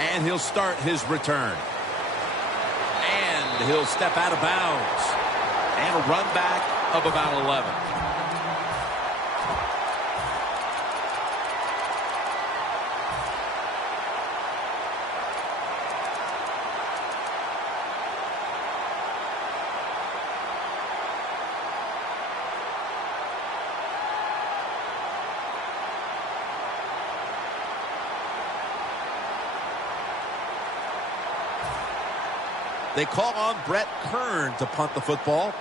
And he'll start his return. And he'll step out of bounds. And a run back of about 11. They call on Brett Kern to punt the football.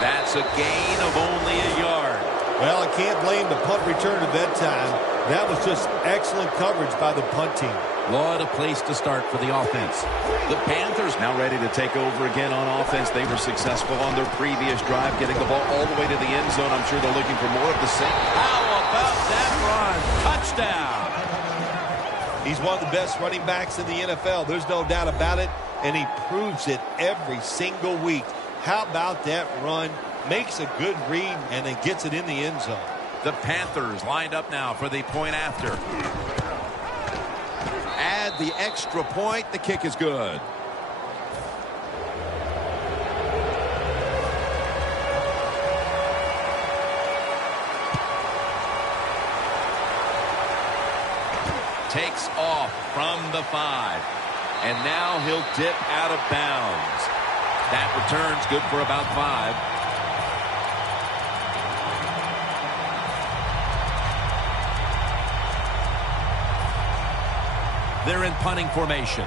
That's a gain of only a yard. Well, I can't blame the punt return at that time. That was just excellent coverage by the punt team. What a place to start for the offense. The Panthers now ready to take over again on offense. They were successful on their previous drive, getting the ball all the way to the end zone. I'm sure they're looking for more of the same. How about that run? Touchdown. He's one of the best running backs in the NFL. There's no doubt about it, and he proves it every single week. How about that run? Makes a good read, and then gets it in the end zone. The Panthers lined up now for the point after. Add the extra point. The kick is good. Takes off from the 5. And now he'll dip out of bounds. That return's good for about 5. They're in punting formation.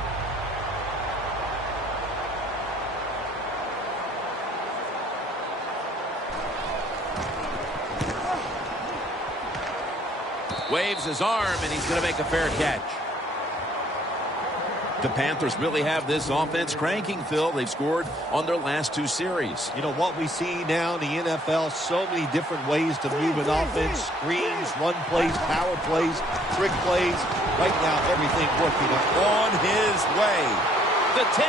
Waves his arm, and he's going to make a fair catch. The Panthers really have this offense cranking, Phil. They've scored on their last 2 series. You know, what we see now in the NFL, so many different ways to move an offense. Screens, run plays, power plays, trick plays. Right now, everything working on his way. The 10,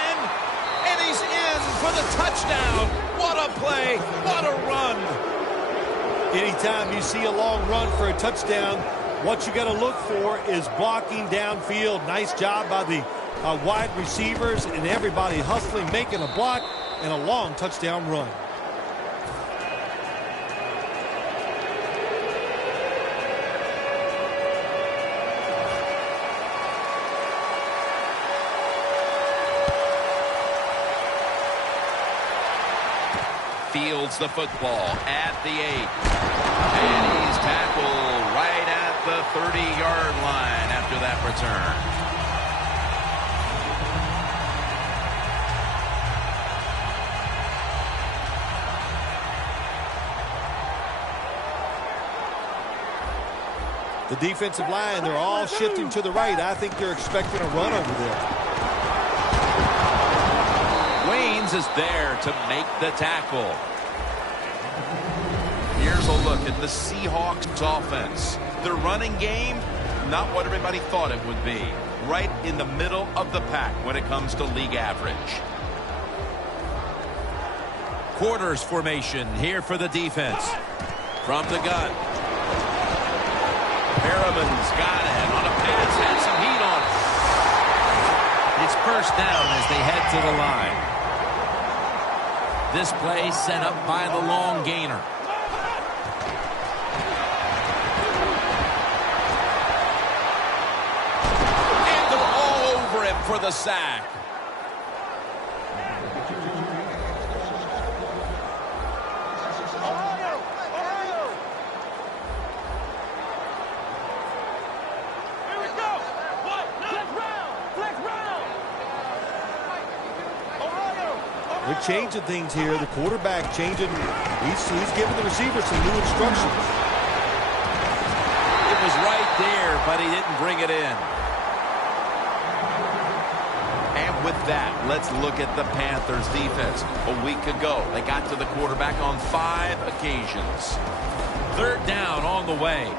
and he's in for the touchdown. What a play. What a run. Anytime you see a long run for a touchdown, what you got to look for is blocking downfield. Nice job by the wide receivers and everybody hustling, making a block, and a long touchdown run. Fields the football at the 8. And he's tackled right at the 30-yard line after that return. The defensive line, they're all shifting to the right. I think they're expecting a run over there. Waynes is there to make the tackle. Here's a look at the Seahawks offense. Their running game, not what everybody thought it would be. Right in the middle of the pack when it comes to league average. Quarters formation here for the defense. From the gun. Perriman's got it on a pass, has some heat on it. It's first down as they head to the line. This play set up by the long gainer. And they're all over him for the sack. They're changing things here. The quarterback changing. He's giving the receiver some new instructions. It was right there, but he didn't bring it in. And with that, let's look at the Panthers defense. A week ago, they got to the quarterback on 5 occasions. Third down on the way.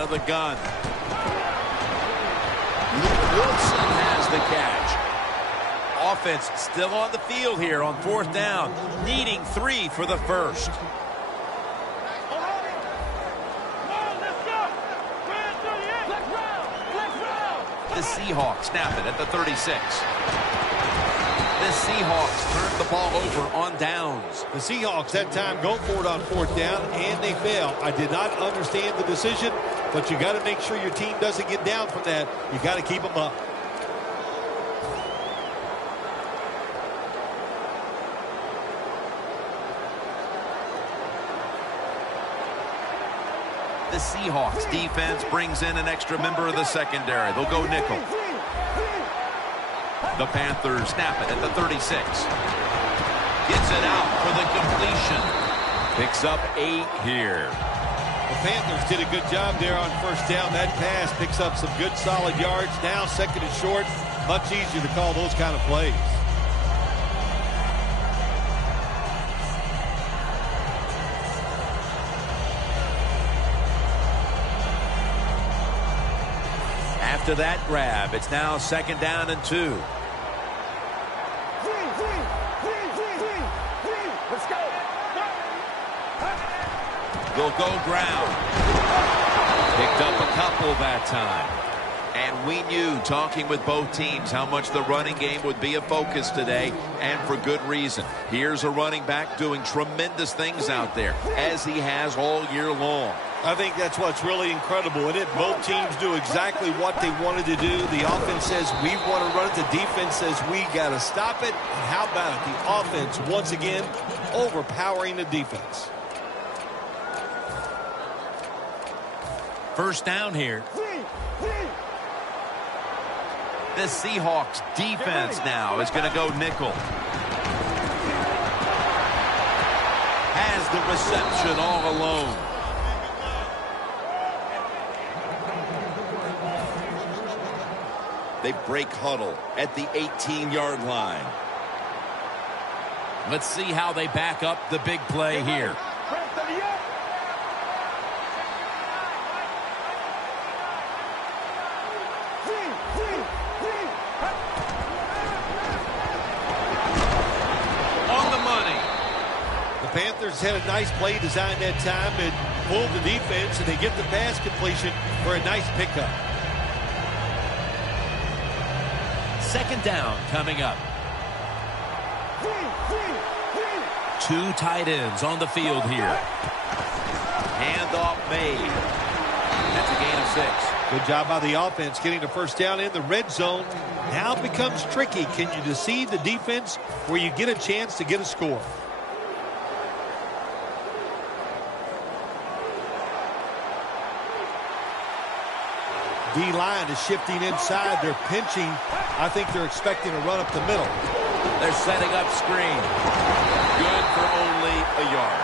out of the gun. Wilson has the catch. Offense still on the field here on 4th down, needing 3 for the first. The Seahawks snap it at the 36. The Seahawks turn the ball over on downs. The Seahawks that time go for it on 4th down, and they fail. I did not understand the decision, but you got to make sure your team doesn't get down from that. You got to keep them up. The Seahawks defense brings in an extra member of the secondary. They'll go nickel. The Panthers snap it at the 36. Gets it out for the completion. Picks up 8 here. The Panthers did a good job there on 1st down. That pass picks up some good solid yards. Now 2nd and short. Much easier to call those kind of plays. After that grab, it's now 2nd down and 2. Let's go. They'll go ground. Picked up a couple that time. And we knew, talking with both teams, how much the running game would be a focus today, and for good reason. Here's a running back doing tremendous things out there, as he has all year long. I think that's what's really incredible in it. Both teams do exactly what they wanted to do. The offense says we want to run it. The defense says we got to stop it. And how about it? The offense, once again, overpowering the defense. 1st down here. The Seahawks defense now is going to go nickel. Has the reception all alone. They break huddle at the 18-yard line. Let's see how they back up the big play here. On the money. The Panthers had a nice play design that time and pulled the defense, and they get the pass completion for a nice pickup. 2nd down coming up. 2 tight ends on the field here. Handoff made. That's a gain of 6. Good job by the offense getting the 1st down in the red zone. Now it becomes tricky. Can you deceive the defense where you get a chance to get a score? D-line is shifting inside. They're pinching. I think they're expecting a run up the middle. They're setting up screen. Good for only a yard.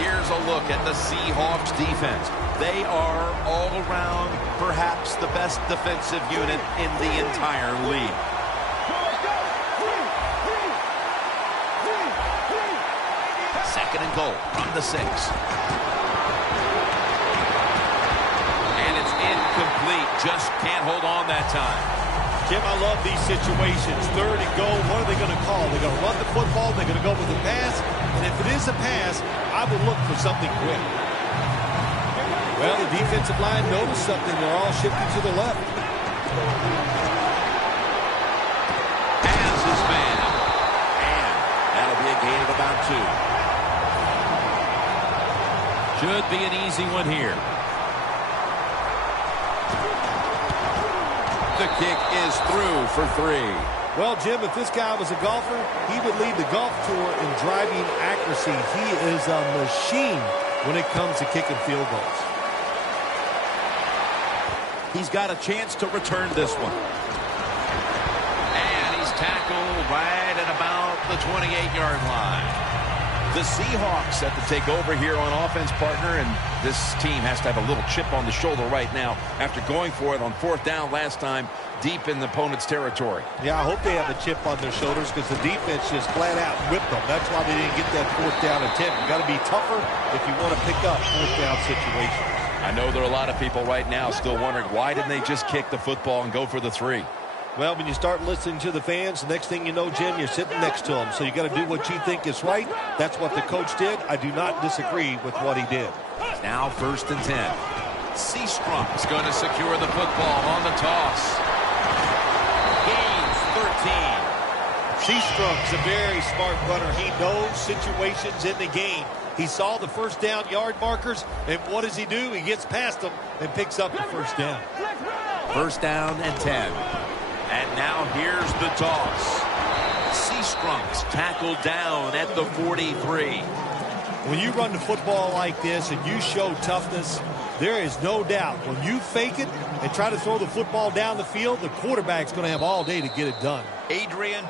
Here's a look at the Seahawks defense. They are all around perhaps the best defensive unit in the entire league. Second and goal from the 6. Incomplete. Just can't hold on that time. Jim, I love these situations. 3rd and goal. What are they going to call? They're going to run the football. They're going to go with a pass. And if it is a pass, I would look for something quick. Well, the defensive line noticed something. They're all shifting to the left. Has his man. And that'll be a gain of about 2. Should be an easy one here. The kick is through for 3. Well, Jim, if this guy was a golfer, he would lead the golf tour in driving accuracy. He is a machine when it comes to kicking field goals. He's got a chance to return this one. And he's tackled right at about the 28-yard line. The Seahawks set to take over here on offense, partner, and this team has to have a little chip on the shoulder right now after going for it on 4th down last time deep in the opponent's territory. Yeah, I hope they have a chip on their shoulders because the defense just flat out whipped them. That's why they didn't get that 4th down attempt. You got to be tougher if you want to pick up 4th down situations. I know there are a lot of people right now still wondering, why didn't they just kick the football and go for the 3? Well, when you start listening to the fans, the next thing you know, Jim, you're sitting next to them. So you got to do what you think is right. That's what the coach did. I do not disagree with what he did. Now 1st and 10. Ktxtrastupid is going to secure the football on the toss. Gains 13. Ktxtrastupid's a very smart runner. He knows situations in the game. He saw the 1st down yard markers, and what does he do? He gets past them and picks up the 1st down. 1st down and 10. And now here's the toss. Ktxtrastupid's tackled down at the 43. When you run the football like this and you show toughness, there is no doubt when you fake it and try to throw the football down the field, the quarterback's going to have all day to get it done. Adrian.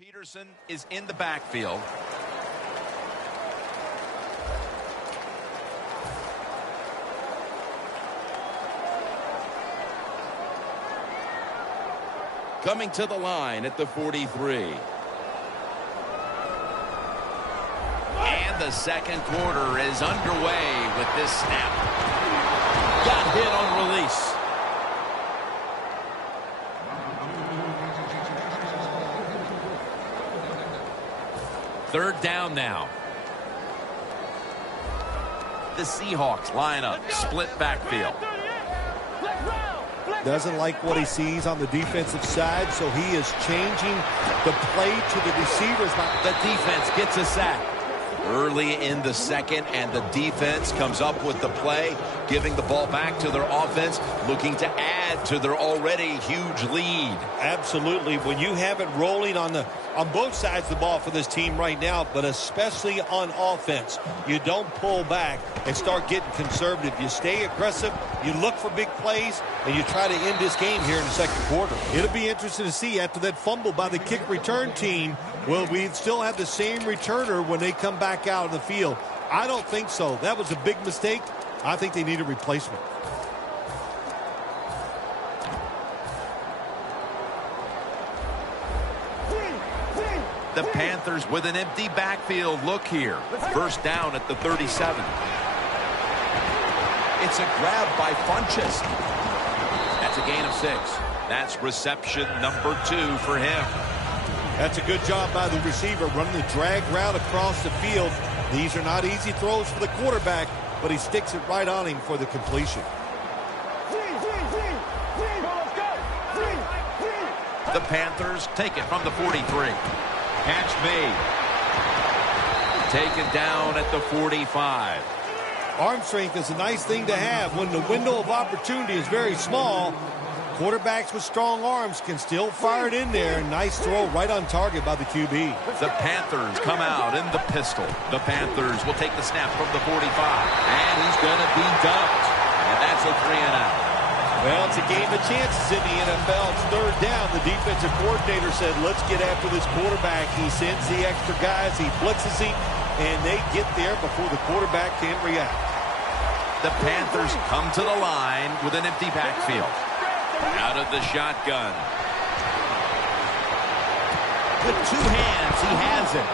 Peterson is in the backfield. Coming to the line at the 43. And the second quarter is underway with this snap. Got hit on release. Third down now. The Seahawks line up, split backfield. Doesn't like what he sees on the defensive side, so he is changing the play to the receivers. The defense gets a sack early in the second, and the defense comes up with the play, giving the ball back to their offense, looking to add to their already huge lead. Absolutely. When you have it rolling on both sides of the ball for this team right now, but especially on offense, you don't pull back and start getting conservative. You stay aggressive, you look for big plays, and you try to end this game here in the second quarter. It'll be interesting to see after that fumble by the kick return team, will we still have the same returner when they come back out of the field? I don't think so. That was a big mistake. I think they need a replacement. The Panthers with an empty backfield look here. 1st down at the 37. It's a grab by Funchess. That's a gain of 6. That's reception number 2 for him. That's a good job by the receiver, running the drag route across the field. These are not easy throws for the quarterback, but he sticks it right on him for the completion. The Panthers take it from the 43. Catch made. Taken down at the 45. Arm strength is a nice thing to have. When the window of opportunity is very small, quarterbacks with strong arms can still fire it in there. Nice throw right on target by the QB. The Panthers come out in the pistol. The Panthers will take the snap from the 45. And he's going to be dumped. And that's a 3-and-out. Well, it's a game of chances in the NFL. It's 3rd down. The defensive coordinator said, let's get after this quarterback. He sends the extra guys. He blitzes him. And they get there before the quarterback can react. The Panthers come to the line with an empty backfield. Out of the shotgun. With 2 hands, he has it.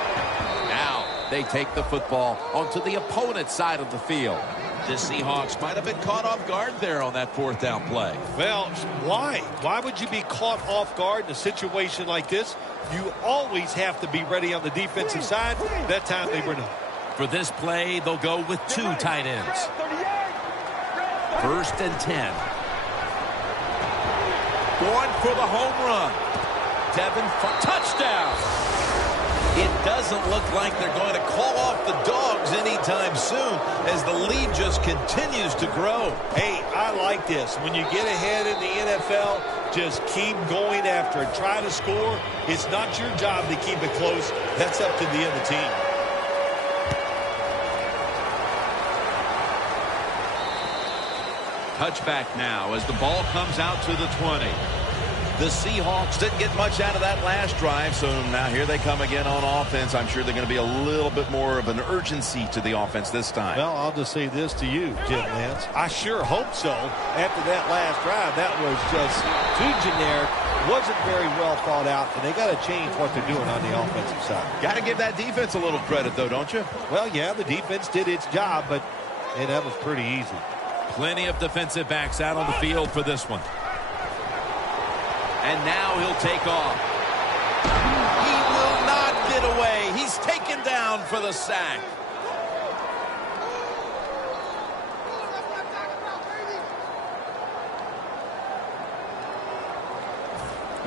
Now they take the football onto the opponent's side of the field. The Seahawks might have been caught off guard there on that 4th down play. Well, why? Why would you be caught off guard in a situation like this? You always have to be ready on the defensive side. That time they were not. For this play, they'll go with 2 tight ends. 1st and 10. Going for the home run. Devin for touchdown. It doesn't look like they're going to call off the Dogs anytime soon as the lead just continues to grow. Hey, I like this. When you get ahead in the NFL, just keep going after it. Try to score. It's not your job to keep it close. That's up to the other team. Touchback now as the ball comes out to the 20. The Seahawks didn't get much out of that last drive, so now here they come again on offense. I'm sure they're going to be a little bit more of an urgency to the offense this time. Well, I'll just say this to you, Jim Nance. I sure hope so. After that last drive, that was just too generic, wasn't very well thought out, and they got to change what they're doing on the offensive side. Got to give that defense a little credit, though, don't you? Well, yeah, the defense did its job, but hey, that was pretty easy. Plenty of defensive backs out on the field for this one. And now he'll take off. He will not get away. He's taken down for the sack.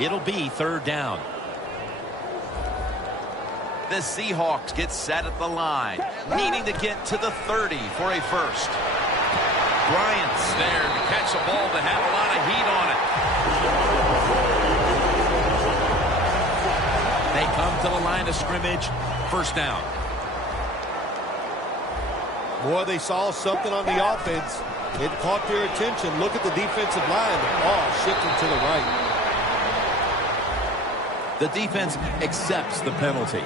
It'll be 3rd down. The Seahawks get set at the line, needing to get to the 30 for a first. Bryant's there to catch a ball that had a lot of heat on it. They come to the line of scrimmage. 1st down. Boy, they saw something on the offense. It caught their attention. Look at the defensive line. The ball shifting to the right. The defense accepts the penalty.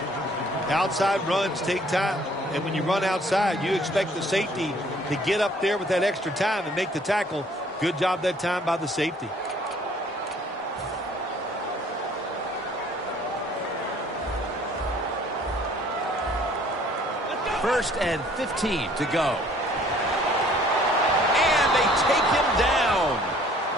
Outside runs take time. And when you run outside, you expect the safety to get up there with that extra time and make the tackle. Good job that time by the safety. First and 15 to go. And they take him down.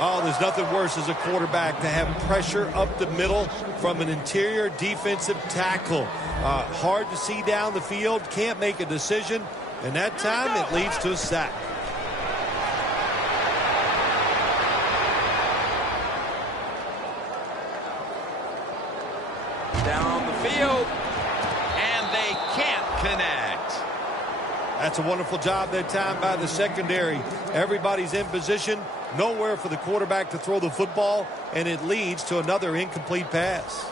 Oh, there's nothing worse as a quarterback to have pressure up the middle from an interior defensive tackle. Hard to see down the field, can't make a decision, and that time it leads to a sack. Down the field, and they can't connect. That's a wonderful job that time by the secondary. Everybody's in position, nowhere for the quarterback to throw the football, and it leads to another incomplete pass.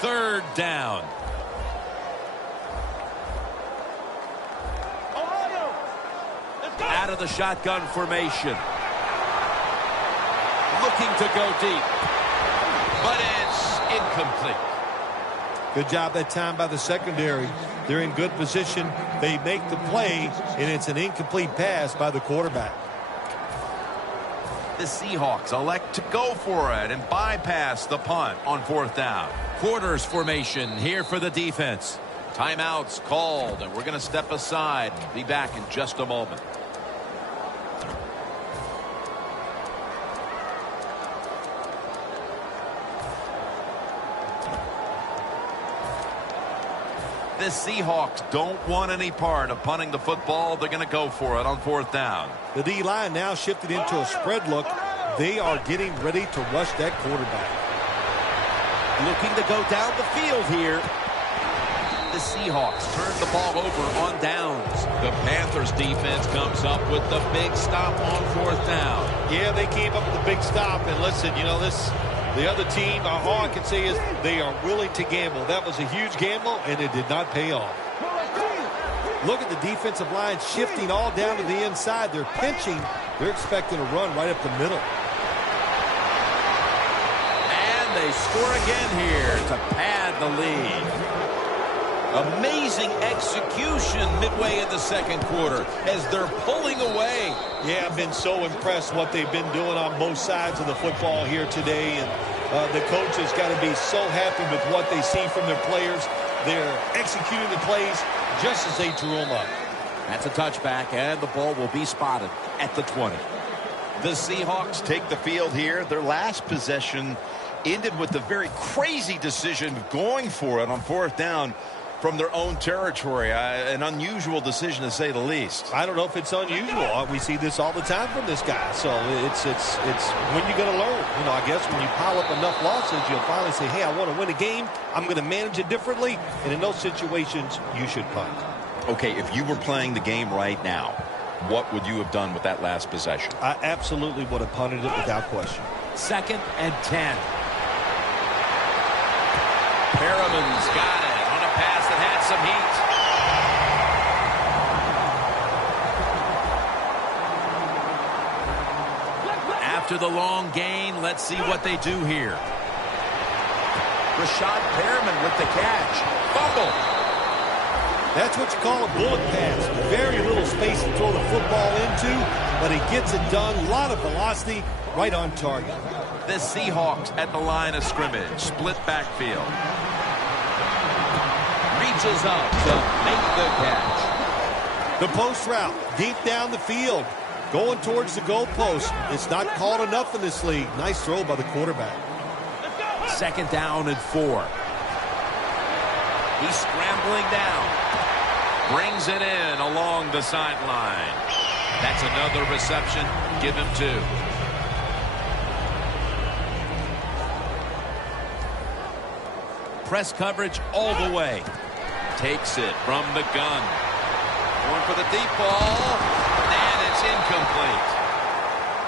3rd down. Out of the shotgun formation. Looking to go deep. But it's incomplete. Good job that time by the secondary. They're in good position. They make the play, and it's an incomplete pass by the quarterback. The Seahawks elect to go for it and bypass the punt on 4th down. Quarters formation here for the defense. Timeouts called, and we're going to step aside. Be back in just a moment. The Seahawks don't want any part of punting the football. They're going to go for it on 4th down. The D-line now shifted into a spread look. They are getting ready to rush that quarterback. Looking to go down the field here. The Seahawks turn the ball over on downs. The Panthers defense comes up with the big stop on 4th down. Yeah, they came up with the big stop. And listen, you know, the other team, all I can say is they are willing to gamble. That was a huge gamble, and it did not pay off. Look at the defensive line shifting all down to the inside. They're pinching. They're expecting a run right up the middle. And they score again here to pad the lead. Amazing execution midway in the 2nd quarter as they're pulling away. Yeah, I've been so impressed what they've been doing on both sides of the football here today. And the coach has got to be so happy with what they see from their players. They're executing the plays just as they drew them up. That's a touchback, and the ball will be spotted at the 20. The Seahawks take the field here. Their last possession ended with a very crazy decision going for it on 4th down from their own territory. An unusual decision, to say the least. I don't know if it's unusual. We see this all the time from this guy. So it's when you're going to learn. You know, I guess when you pile up enough losses, you'll finally say, hey, I want to win a game. I'm going to manage it differently. And in those situations, you should punt. Okay, if you were playing the game right now, what would you have done with that last possession? I absolutely would have punted it without question. 2nd and 10. Perriman's got it on a pass that had some heat. After the long gain, let's see what they do here. Rashad Perriman with the catch. Fumble. That's what you call a bullet pass. Very little space to throw the football into, but he gets it done. A lot of velocity, right on target. The Seahawks at the line of scrimmage. Split backfield. Reaches up to make the catch. The post route, deep down the field, going towards the goalpost. It's not called enough in this league. Nice throw by the quarterback. 2nd down and 4. He's scrambling down. Brings it in along the sideline. That's another reception. Give him 2. Press coverage all the way. Takes it from the gun. Going for the deep ball. And it's incomplete.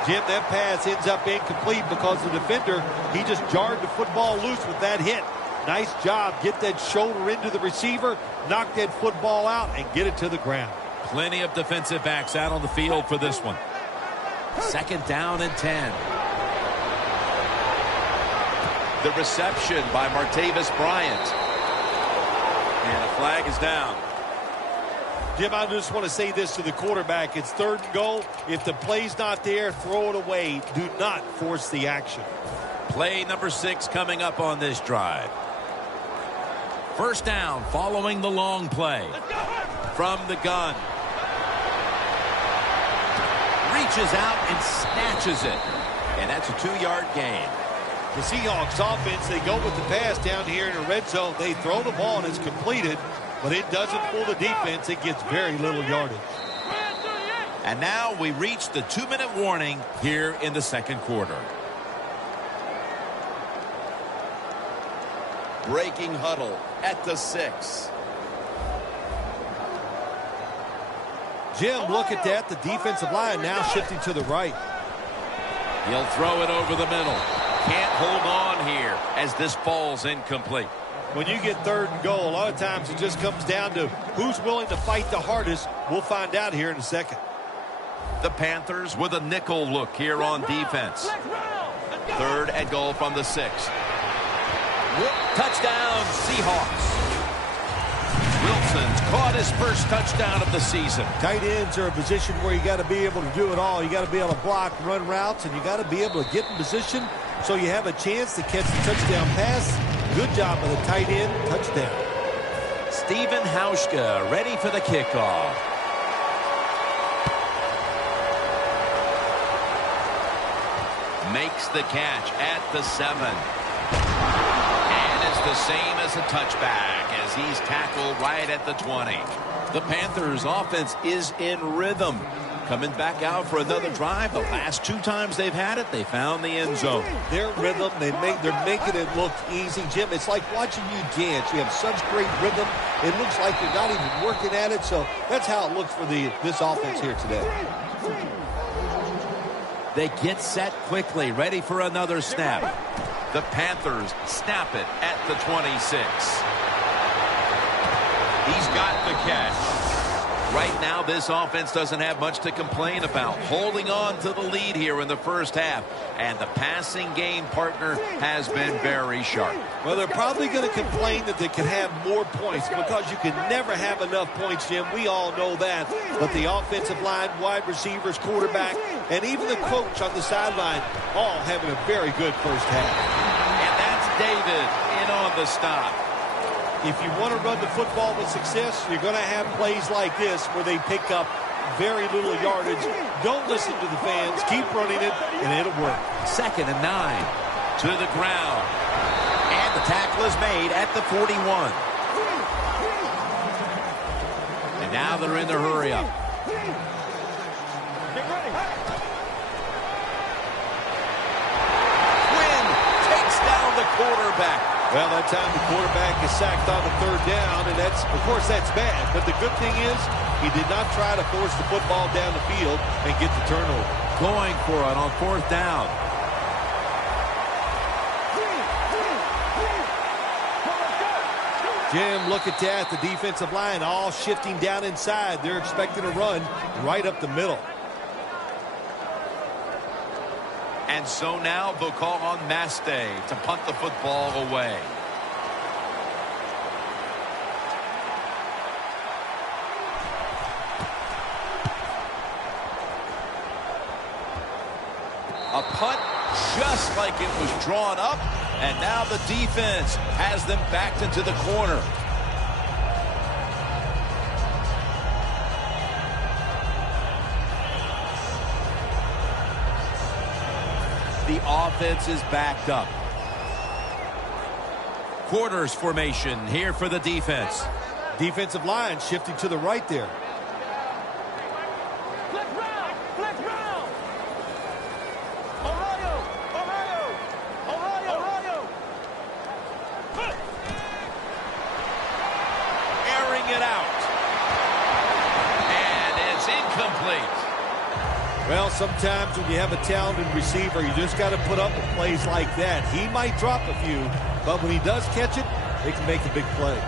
Jim, that pass ends up incomplete because the defender, he just jarred the football loose with that hit. Nice job. Get that shoulder into the receiver, knock that football out, and get it to the ground. Plenty of defensive backs out on the field for this one. 2nd down and 10. The reception by Martavis Bryant. And a flag is down. Jim, I just want to say this to the quarterback. It's 3rd and goal. If the play's not there, throw it away. Do not force the action. Play number 6 coming up on this drive. 1st down following the long play. From the gun. Reaches out and snatches it. And that's a 2-yard gain. The Seahawks offense, they go with the pass down here in the red zone. They throw the ball and it's completed, but it doesn't fool the defense. It gets very little yardage. And now we reach the 2-minute warning here in the 2nd quarter. Breaking huddle at the 6. Jim, look at that. The defensive line now shifting to the right. He'll throw it over the middle. Can't hold on here as this falls incomplete. When you get 3rd and goal, a lot of times it just comes down to who's willing to fight the hardest. We'll find out here in a second. The Panthers with a nickel look here on defense. 3rd and goal from the 6. Touchdown, Seahawks. Wilson's caught his first touchdown of the season. Tight ends are a position where you got to be able to do it all. You got to be able to block, run routes, and you got to be able to get in position so you have a chance to catch the touchdown pass. Good job by the tight end. Touchdown. Steven Hauschka ready for the kickoff. Makes the catch at the 7. And it's the same as a touchback as he's tackled right at the 20. The Panthers offense is in rhythm. Coming back out for another drive. The last 2 times they've had it, they found the end zone. Their rhythm, they're making it look easy. Jim, it's like watching you dance. You have such great rhythm. It looks like you're not even working at it. So that's how it looks for this offense here today. They get set quickly, ready for another snap. The Panthers snap it at the 26. He's got the catch. Right now, this offense doesn't have much to complain about. Holding on to the lead here in the first half. And the passing game partner has been very sharp. Well, they're probably going to complain that they can have more points because you can never have enough points, Jim. We all know that. But the offensive line, wide receivers, quarterback, and even the coach on the sideline all having a very good first half. And that's David in on the stop. If you want to run the football with success, you're going to have plays like this where they pick up very little yardage. Don't listen to the fans. Keep running it, and it'll work. 2nd and 9 to the ground. And the tackle is made at the 41. And now they're in the hurry-up. Quinn takes down the quarterback. Well, that time the quarterback is sacked on the 3rd down, and of course, that's bad. But the good thing is he did not try to force the football down the field and get the turnover. Going for it on 4th down. Jim, look at that. The defensive line all shifting down inside. They're expecting a run right up the middle. And so now they'll call on Maste to punt the football away. A punt just like it was drawn up, and now the defense has them backed into the corner. The offense is backed up. Quarters formation here for the defense. Defensive line shifting to the right there. Well, sometimes when you have a talented receiver, you just got to put up with plays like that. He might drop a few, but when he does catch it, they can make a big play.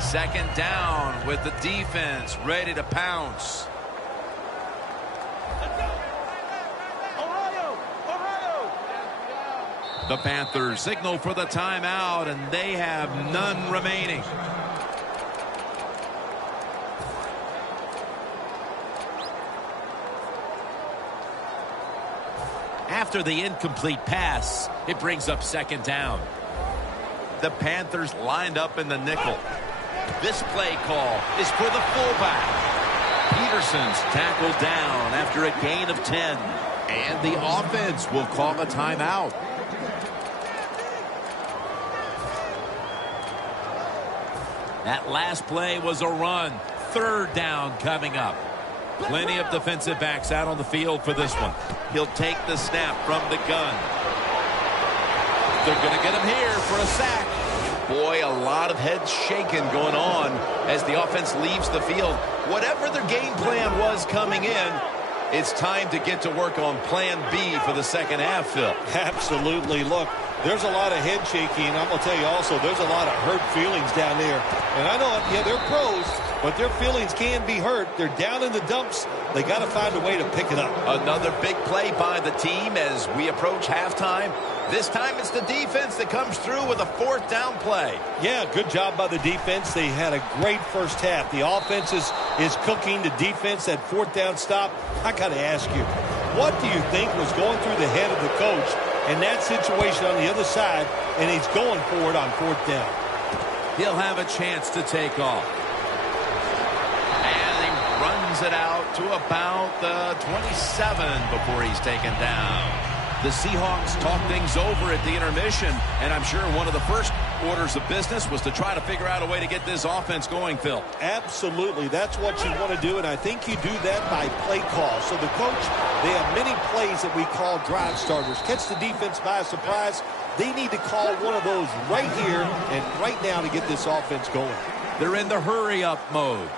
Second down with the defense ready to pounce. The Panthers signal for the timeout, and they have none remaining. After the incomplete pass, it brings up second down. The Panthers lined up in the nickel. This play call is for the fullback. Peterson's tackled down after a gain of 10. And the offense will call a timeout. That last play was a run. Third down coming up. Plenty of defensive backs out on the field for this one. He'll take the snap from the gun. They're going to get him here for a sack. Boy, a lot of heads shaking going on as the offense leaves the field. Whatever their game plan was coming in, it's time to get to work on plan B for the second half, Phil. Absolutely. Look, there's a lot of head shaking. I'm going to tell you also, there's a lot of hurt feelings down there. And I know, yeah, they're pros, but their feelings can be hurt. They're down in the dumps. They got to find a way to pick it up. Another big play by the team as we approach halftime. This time it's the defense that comes through with a fourth down play. Yeah, good job by the defense. They had a great first half. The offense is cooking. The defense, that fourth down stop. I got to ask you, what do you think was going through the head of the coach in that situation on the other side, and he's going for it on fourth down? He'll have a chance to take off. And he runs it out to about the 27 before he's taken down. The Seahawks talk things over at the intermission, and I'm sure one of the first orders of business was to try to figure out a way to get this offense going, Phil. Absolutely. That's what you want to do, and I think you do that by play call. So the coach, they have many plays that we call drive starters. Catch the defense by surprise. They need to call one of those right here and right now to get this offense going. They're in the hurry-up mode.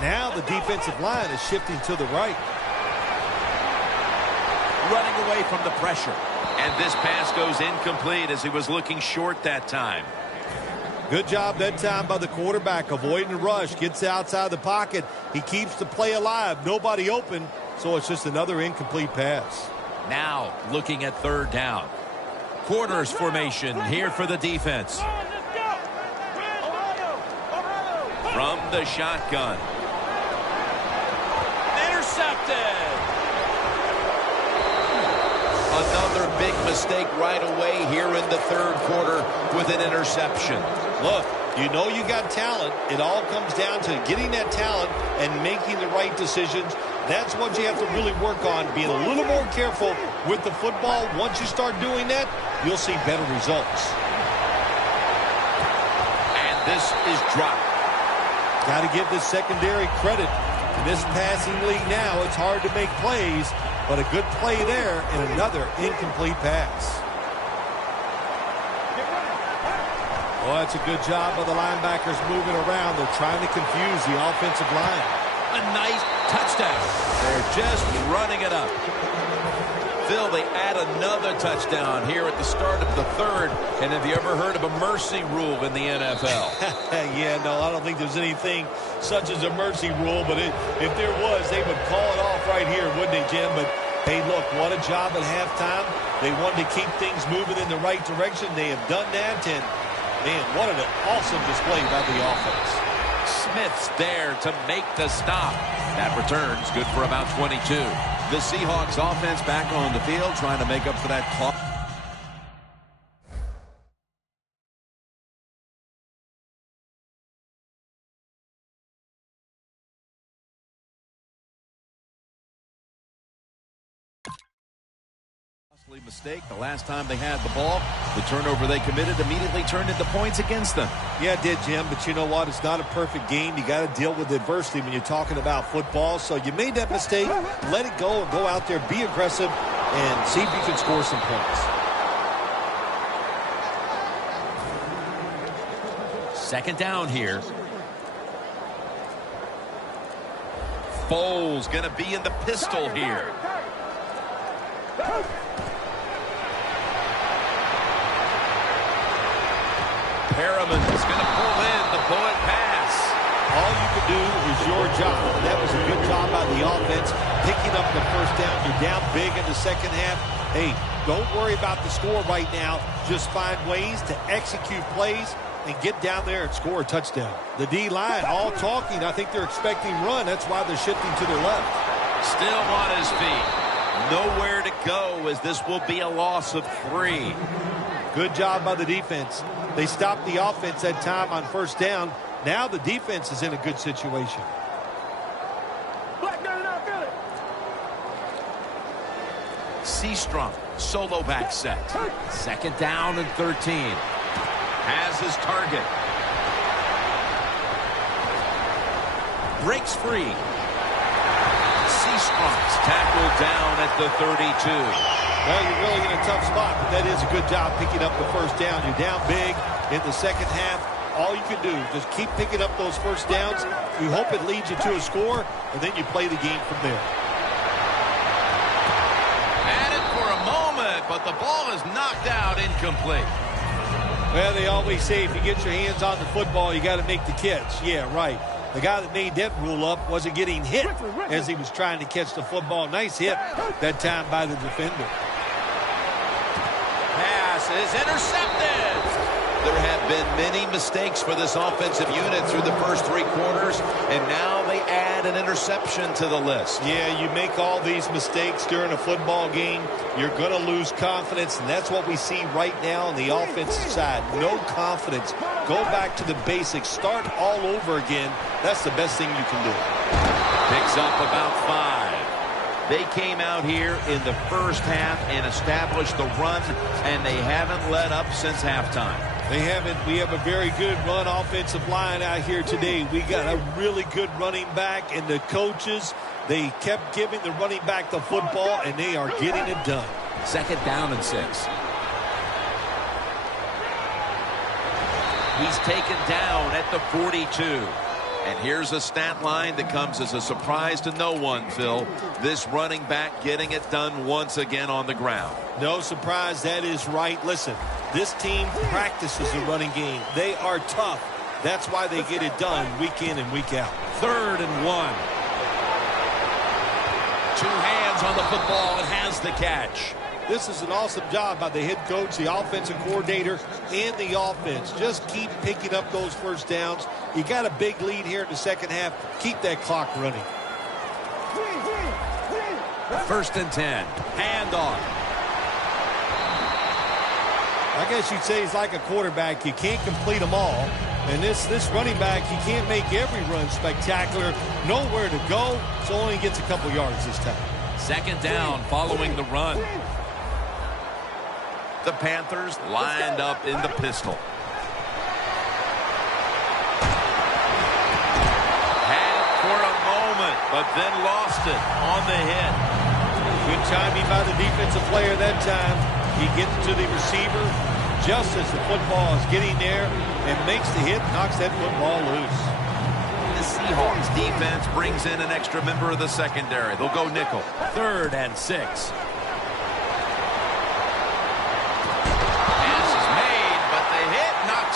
Now the defensive line is shifting to the right. Running away from the pressure. And this pass goes incomplete as he was looking short that time. Good job that time by the quarterback, avoiding the rush, gets outside the pocket. He keeps the play alive. Nobody open, so it's just another incomplete pass. Now looking at third down. Quarters formation here for the defense. From the shotgun. Intercepted. Another big mistake right away here in the third quarter with an interception. Look, you know you got talent. It all comes down to getting that talent and making the right decisions. That's what you have to really work on, being a little more careful with the football. Once you start doing that, you'll see better results. And this is dropped. Got to give this secondary credit. In this passing league now, it's hard to make plays. But a good play there and another incomplete pass. Oh, that's a good job by the linebackers moving around. They're trying to confuse the offensive line. A nice touchdown. They're just running it up. Phil, they add another touchdown here at the start of the third. And have you ever heard of a mercy rule in the NFL? Yeah, no, I don't think there's anything such as a mercy rule, but if there was, they would call it off right here, wouldn't they, Jim? But, hey, look, what a job at halftime. They wanted to keep things moving in the right direction. They have done that, and, man, what an awesome display by the offense. Smith's there to make the stop. That return's good for about 22. The Seahawks offense back on the field trying to make up for that call. Mistake the last time they had the ball. The turnover they committed immediately turned into points against them. Yeah, it did, Jim, but you know what? It's not a perfect game. You got to deal with adversity when you're talking about football. So you made that mistake. Let it go and go out there, be aggressive, and see if you can score some points. Second down here. Foles going to be in the pistol here. Perriman's going to pull in the bullet pass. All you can do is your job. That was a good job by the offense, picking up the first down. You're down big in the second half. Hey, don't worry about the score right now. Just find ways to execute plays and get down there and score a touchdown. The D-line all talking. I think they're expecting run. That's why they're shifting to their left. Still on his feet. Nowhere to go as this will be a loss of 3. Good job by the defense. They stopped the offense that time on first down. Now the defense is in a good situation. Ktxtrastupid, solo back set. Second down and 13. Has his target. Breaks free. Ktxtrastupid tackled down at the 32. Well, you're really in a tough spot, but that is a good job picking up the first down. You're down big in the second half. All you can do is just keep picking up those first downs. You hope it leads you to a score, and then you play the game from there. Had it for a moment, but the ball is knocked out, incomplete. Well, they always say if you get your hands on the football, you got to make the catch. Yeah, right. The guy that made that rule up wasn't getting hit as he was trying to catch the football. Nice hit that time by the defender. Pass is intercepted. There have been many mistakes for this offensive unit through the first 3 quarters, and now they add an interception to the list. Yeah, you make all these mistakes during a football game, you're going to lose confidence, and that's what we see right now on the offensive side. No confidence. Go back to the basics. Start all over again. That's the best thing you can do. Picks up about 5. They came out here in the first half and established the run, and they haven't let up since halftime. They haven't. We have a very good run offensive line out here today. We got a really good running back, and the coaches, they kept giving the running back the football, and they are getting it done. Second down and 6. He's taken down at the 42. And here's a stat line that comes as a surprise to no one, Phil. This running back getting it done once again on the ground. No surprise, that is right. Listen, this team practices the running game. They are tough. That's why they get it done week in and week out. 3rd and 1. 2 hands on the football and has the catch. This is an awesome job by the head coach, the offensive coordinator, and the offense. Just keep picking up those first downs. You got a big lead here in the second half. Keep that clock running. 1st and 10. Handoff. I guess you'd say he's like a quarterback. You can't complete them all. And this running back, he can't make every run spectacular. Nowhere to go, so only gets a couple yards this time. Second down following the run. The Panthers lined up in the pistol. Had it for a moment, but then lost it on the hit. Good timing by the defensive player that time. He gets to the receiver just as the football is getting there and makes the hit, knocks that football loose. The Seahawks defense brings in an extra member of the secondary. They'll go nickel. 3rd and 6.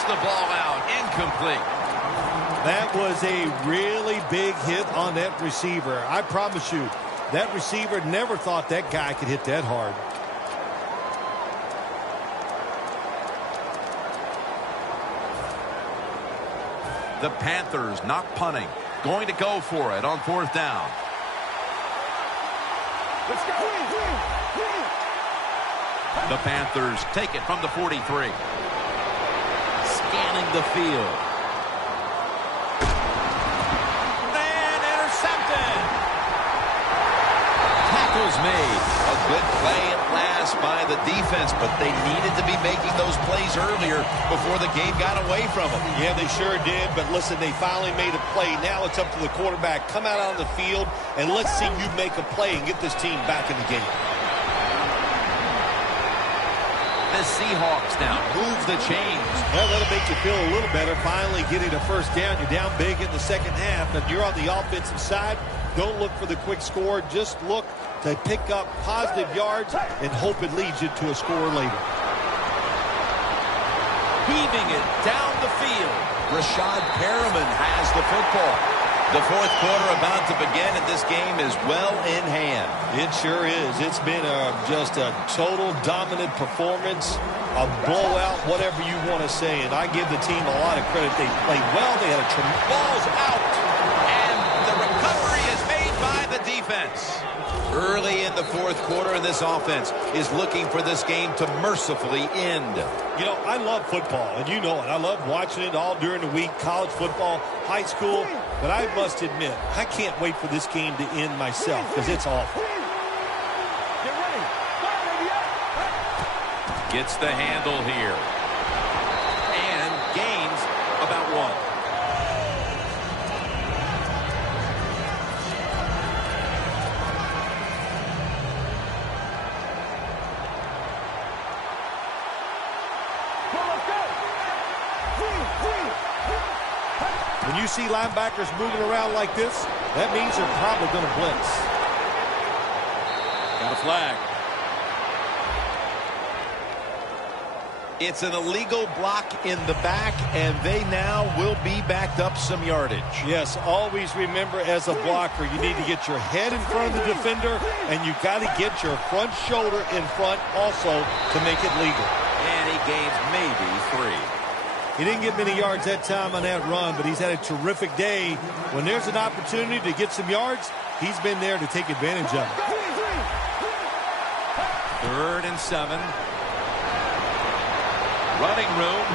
the ball out. Incomplete. That was a really big hit on that receiver. I promise you, that receiver never thought that guy could hit that hard. The Panthers not punting. Going to go for it on 4th down. Let's go. The Panthers take it from the 43. Scanning the field. And intercepted. Tackles made. A good play at last by the defense, but they needed to be making those plays earlier before the game got away from them. Yeah, they sure did, but listen, they finally made a play. Now it's up to the quarterback. Come out on the field, and let's see you make a play and get this team back in the game. The Seahawks now move the chains. Well, that'll make you feel a little better. Finally getting a first down. You're down big in the second half. If you're on the offensive side, don't look for the quick score. Just look to pick up positive yards and hope it leads you to a score later. Heaving it down the field. Rashad Perriman has the football. The 4th quarter about to begin, and this game is well in hand. It sure is. It's been just a total dominant performance, a blowout, whatever you want to say. And I give the team a lot of credit. They played well. They had a balls out. And the recovery is made by the defense. Early in the 4th quarter, and this offense is looking for this game to mercifully end. You know, I love football, and you know it. I love watching it all during the week, college football, high school. But I must admit, I can't wait for this game to end myself because it's awful. Gets the handle here. And gains about 1. When you see linebackers moving around like this, that means they're probably going to blitz. Got a flag. It's an illegal block in the back, and they now will be backed up some yardage. Yes, always remember as a blocker, you need to get your head in front of the defender, and you got to get your front shoulder in front also to make it legal. And he gains maybe 3. He didn't get many yards that time on that run, but he's had a terrific day. When there's an opportunity to get some yards, he's been there to take advantage of it. 3rd and 7. Running room.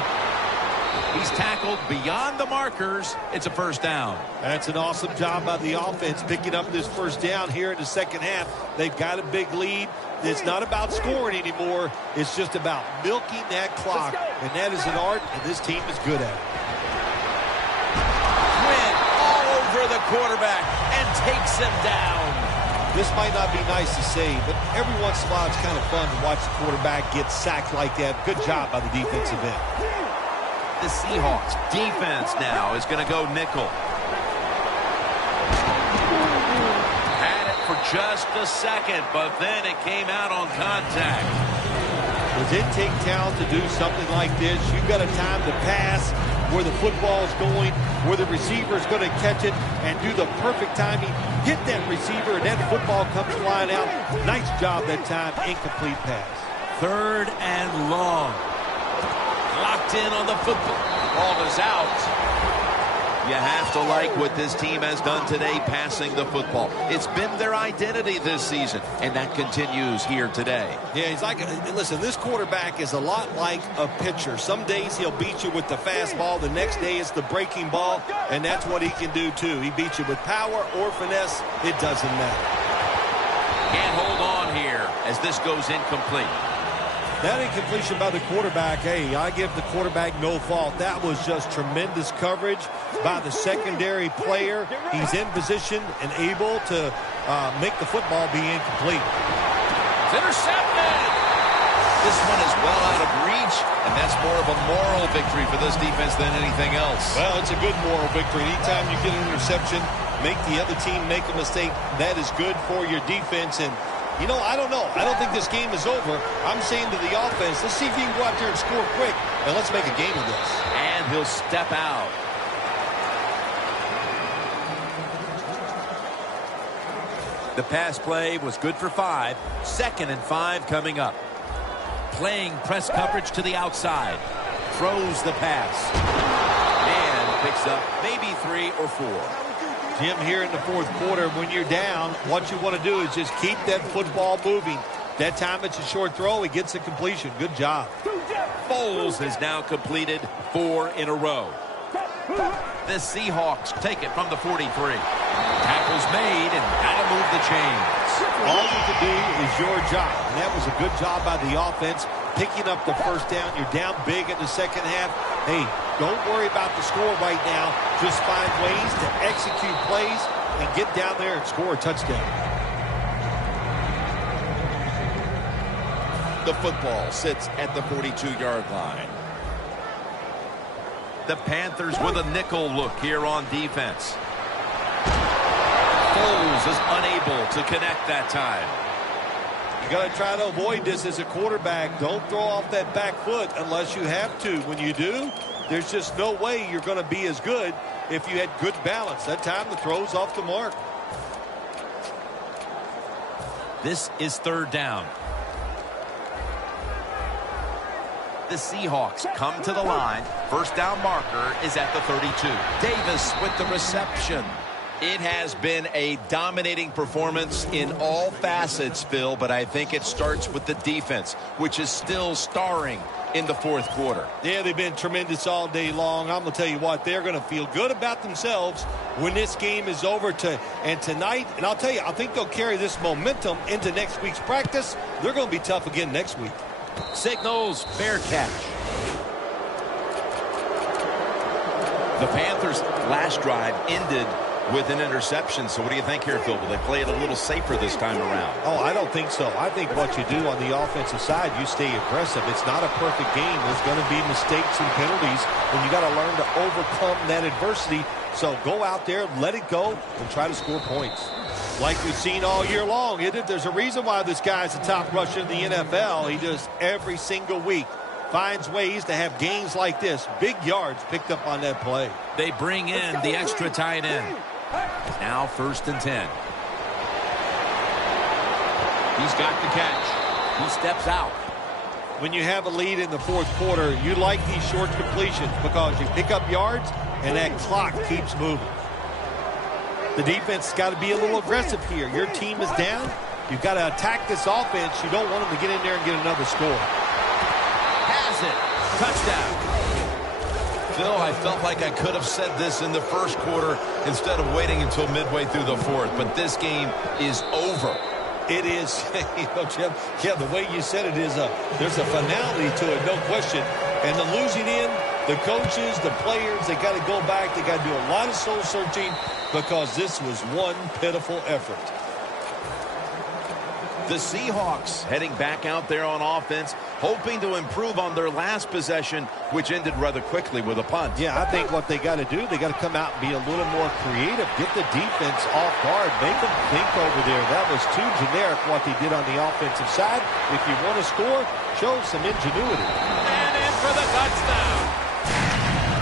He's tackled beyond the markers. It's a first down. That's an awesome job by the offense picking up this first down here in the second half. They've got a big lead. It's not about scoring anymore. It's just about milking that clock. And that is an art, and this team is good at it. Went all over the quarterback and takes him down. This might not be nice to say, but every once in a while it's kind of fun to watch the quarterback get sacked like that. Good job by the defensive end. The Seahawks defense now is going to go nickel. Had it for just a second, but then it came out on contact. Does it take talent to do something like this? You've got a time to pass where the football is going, where the receiver is going to catch it and do the perfect timing. Hit that receiver and that football comes flying out. Nice job that time. Incomplete pass. 3rd and long. Locked in on the football. Ball is out. You have to like what this team has done today passing the football. It's been their identity this season, and that continues here today. Yeah, he's like, listen, this quarterback is a lot like a pitcher. Some days he'll beat you with the fastball. The next day it's the breaking ball, and that's what he can do too. He beats you with power or finesse. It doesn't matter. Can't hold on here as this goes incomplete. That incompletion by the quarterback, hey, I give the quarterback no fault. That was just tremendous coverage by the secondary player. He's in position and able to make the football be incomplete. It's intercepted. This one is well out of reach, and that's more of a moral victory for this defense than anything else. Well, it's a good moral victory. Anytime you get an interception, make the other team make a mistake, that is good for your defense. And you know, I don't know. I don't think this game is over. I'm saying to the offense, let's see if you can go out there and score quick. and let's make a game of this. And he'll step out. The pass play was good for 5. 2nd and 5 coming up. Playing press coverage to the outside. Throws the pass. And picks up maybe 3 or 4. Jim, here in the 4th quarter, when you're down, what you want to do is just keep that football moving. That time it's a short throw. He gets a completion. Good job. Foles has now completed 4 in a row. The Seahawks take it from the 43. Tackle's made, and that'll move the chains. All you can do is your job, and that was a good job by the offense, picking up the first down. You're down big in the second half. Hey, don't worry about the score right now. Just find ways to execute plays and get down there and score a touchdown. The football sits at the 42-yard line. The Panthers with a nickel look here on defense. Foles is unable to connect that time. You got to try to avoid this as a quarterback. Don't throw off that back foot unless you have to. When you do, there's just no way you're going to be as good if you had good balance. That time the throw's off the mark. This is 3rd down. The Seahawks come to the line. First down marker is at the 32. Davis with the reception. It has been a dominating performance in all facets, Phil, but I think it starts with the defense, which is still starring in the 4th quarter. Yeah, they've been tremendous all day long. I'm going to tell you what, they're going to feel good about themselves when this game is over and tonight. And I'll tell you, I think they'll carry this momentum into next week's practice. They're going to be tough again next week. Signals fair catch. The Panthers' last drive ended with an interception. So what do you think here, Phil? Will they play it a little safer this time around? Oh, I don't think so. I think what you do on the offensive side, you stay aggressive. It's not a perfect game. There's going to be mistakes and penalties, and you got to learn to overcome that adversity. So go out there, let it go, and try to score points. Like we've seen all year long, there's a reason why this guy's the top rusher in the NFL. He just every single week finds ways to have games like this. Big yards picked up on that play. They bring in the extra tight end. Now 1st and 10. He's got the catch. He steps out. When you have a lead in the 4th quarter, you like these short completions because you pick up yards and that clock keeps moving. The defense has got to be a little aggressive here. Your team is down. You've got to attack this offense. You don't want them to get in there and get another score. Has it. Touchdown. Phil, I felt like I could have said this in the 1st quarter instead of waiting until midway through the 4th, but this game is over. It is, Jim, yeah, the way you said it is, there's a finality to it, no question. And the losing end, the coaches, the players, they got to go back. They got to do a lot of soul searching because this was one pitiful effort. The Seahawks heading back out there on offense, hoping to improve on their last possession, which ended rather quickly with a punt. Yeah, I think what they got to do, they got to come out and be a little more creative, get the defense off guard, make them think over there. That was too generic what they did on the offensive side. If you want to score, show some ingenuity. And in for the touchdown.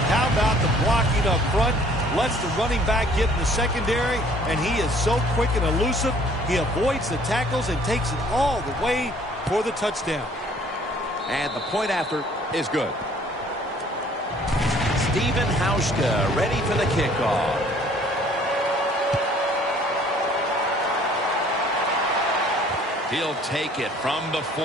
How about the blocking up front? Lets the running back get in the secondary, and he is so quick and elusive. He avoids the tackles and takes it all the way for the touchdown. And the point after is good. Steven Hauschka ready for the kickoff. He'll take it from the 4.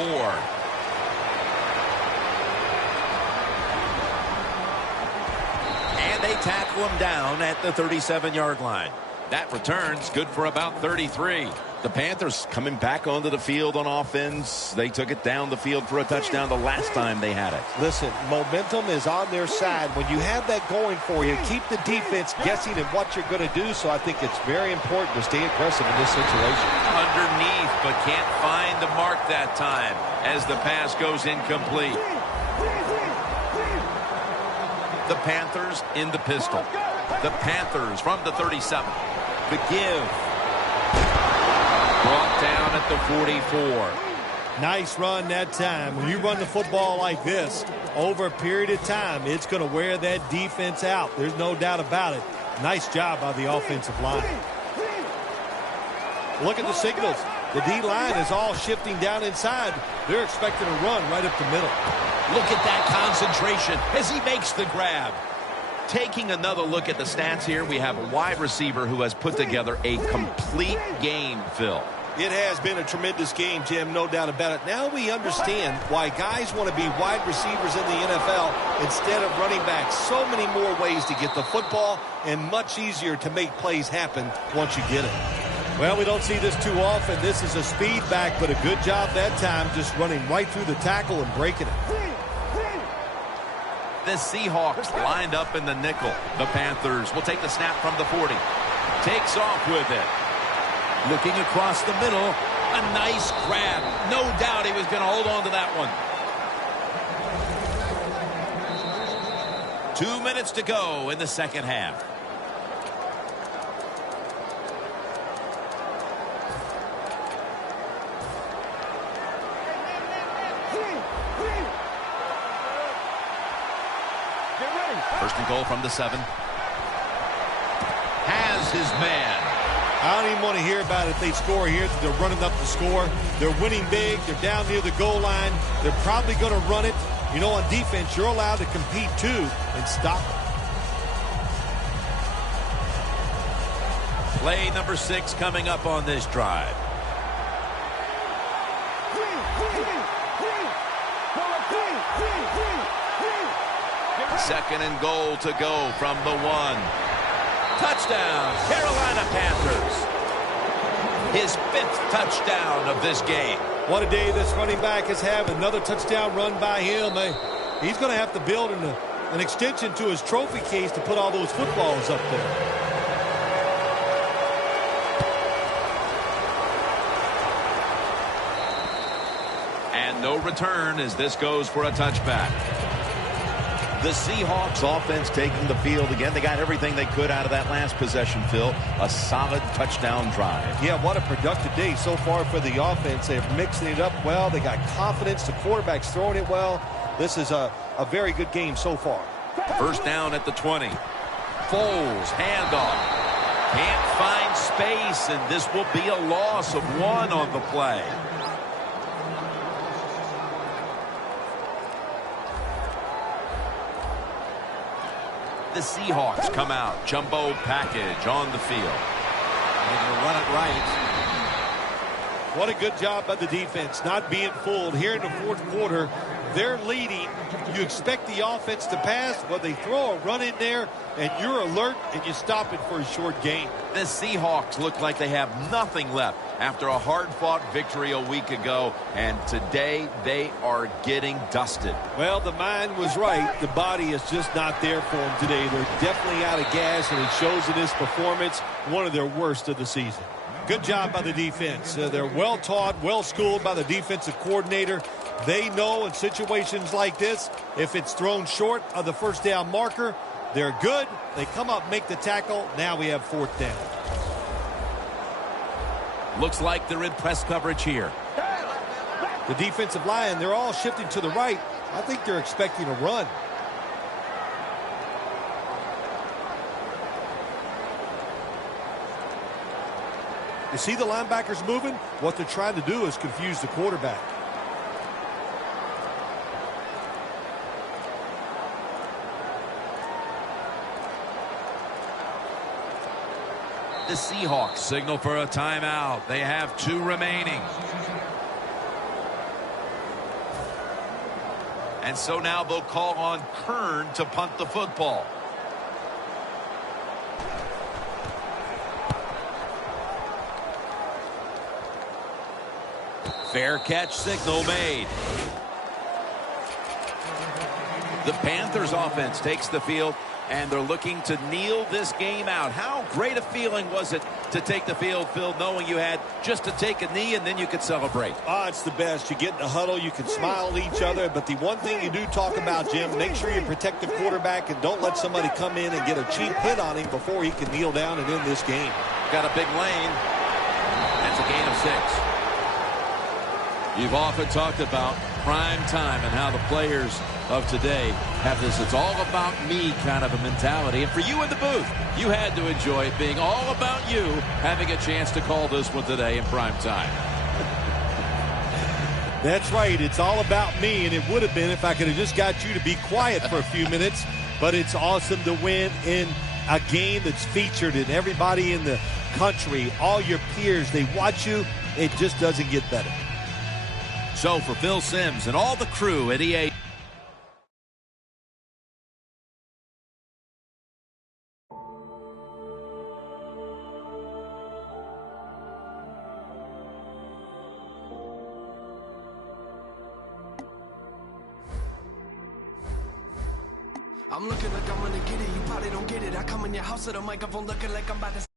And they tackle him down at the 37-yard line. That return's good for about 33. The Panthers coming back onto the field on offense. They took it down the field for a touchdown the last time they had it. Listen, momentum is on their side. When you have that going for you, keep the defense guessing at what you're going to do. So I think it's very important to stay aggressive in this situation. Underneath, but can't find the mark that time as the pass goes incomplete. The Panthers in the pistol. The Panthers from the 37. The give. Brought down at the 44. Nice run that time. When you run the football like this over a period of time, it's going to wear that defense out. There's no doubt about it. Nice job by the offensive line. Look at the signals. The D-line is all shifting down inside. They're expecting a run right up the middle. Look at that concentration as he makes the grab. Taking another look at the stats here, we have a wide receiver who has put together a complete game, Phil. It has been a tremendous game, Jim, no doubt about it. Now we understand why guys want to be wide receivers in the NFL instead of running backs. So many more ways to get the football and much easier to make plays happen once you get it. Well, we don't see this too often. This is a speed back, but a good job that time just running right through the tackle and breaking it. The Seahawks lined up in the nickel. The Panthers will take the snap from the 40. Takes off with it. Looking across the middle. A nice grab. No doubt he was going to hold on to that one. 2 minutes to go in the second half. First and goal from the 7. Has his man. I don't even want to hear about it if they score here. They're running up the score. They're winning big. They're down near the goal line. They're probably going to run it. You know, on defense, you're allowed to compete too and stop it. Play number 6 coming up on this drive. Second and goal to go from the 1. Touchdown, Carolina Panthers. His 5th touchdown of this game. What a day this running back has had. Another touchdown run by him. He's going to have to build an extension to his trophy case to put all those footballs up there. And no return as this goes for a touchback. The Seahawks offense taking the field again. They got everything they could out of that last possession, Phil. A solid touchdown drive. Yeah, what a productive day so far for the offense. They're mixing it up well. They got confidence. The quarterback's throwing it well. This is a very good game so far. First down at the 20. Foles, handoff. Can't find space, and this will be a loss of 1 on the play. The Seahawks come out. Jumbo package on the field. They're going to run it right. What a good job by the defense, not being fooled. Here in the fourth quarter, they're leading. You expect the offense to pass. Well, they throw a run in there, and you're alert, and you stop it for a short gain. The Seahawks look like they have nothing left after a hard-fought victory a week ago, and today they are getting dusted. Well, the mind was right. The body is just not there for them today. They're definitely out of gas, and it shows in this performance, one of their worst of the season. Good job by the defense. They're well-taught, well-schooled by the defensive coordinator. They know in situations like this, if it's thrown short of the first down marker, they're good. They come up, make the tackle. Now we have 4th down. Looks like they're in press coverage here. The defensive line, they're all shifting to the right. I think they're expecting a run. You see the linebackers moving? What they're trying to do is confuse the quarterback. The Seahawks signal for a timeout. They have 2 remaining. And so now they'll call on Kern to punt the football. Fair catch signal made. The Panthers offense takes the field, and they're looking to kneel this game out. How great a feeling was it to take the field, Phil, knowing you had just to take a knee and then you could celebrate? Oh, it's the best. You get in the huddle, you can smile at each other, but the one thing you do talk about, Jim, make sure you protect the quarterback and don't let somebody come in and get a cheap hit on him before he can kneel down and end this game. Got a big lane. That's a gain of 6. You've often talked about prime time and how the players of today have this "it's all about me" kind of a mentality. And for you in the booth, you had to enjoy it being all about you, having a chance to call this one today in prime time. That's right. It's all about me, and it would have been if I could have just got you to be quiet for a few minutes. But it's awesome to win in a game that's featured in everybody in the country. All your peers, they watch you. It just doesn't get better. So for Phil Simms and all the crew at EA. I'm looking like I'm gonna get it, you probably don't get it. I come in your house with a microphone looking like I'm about to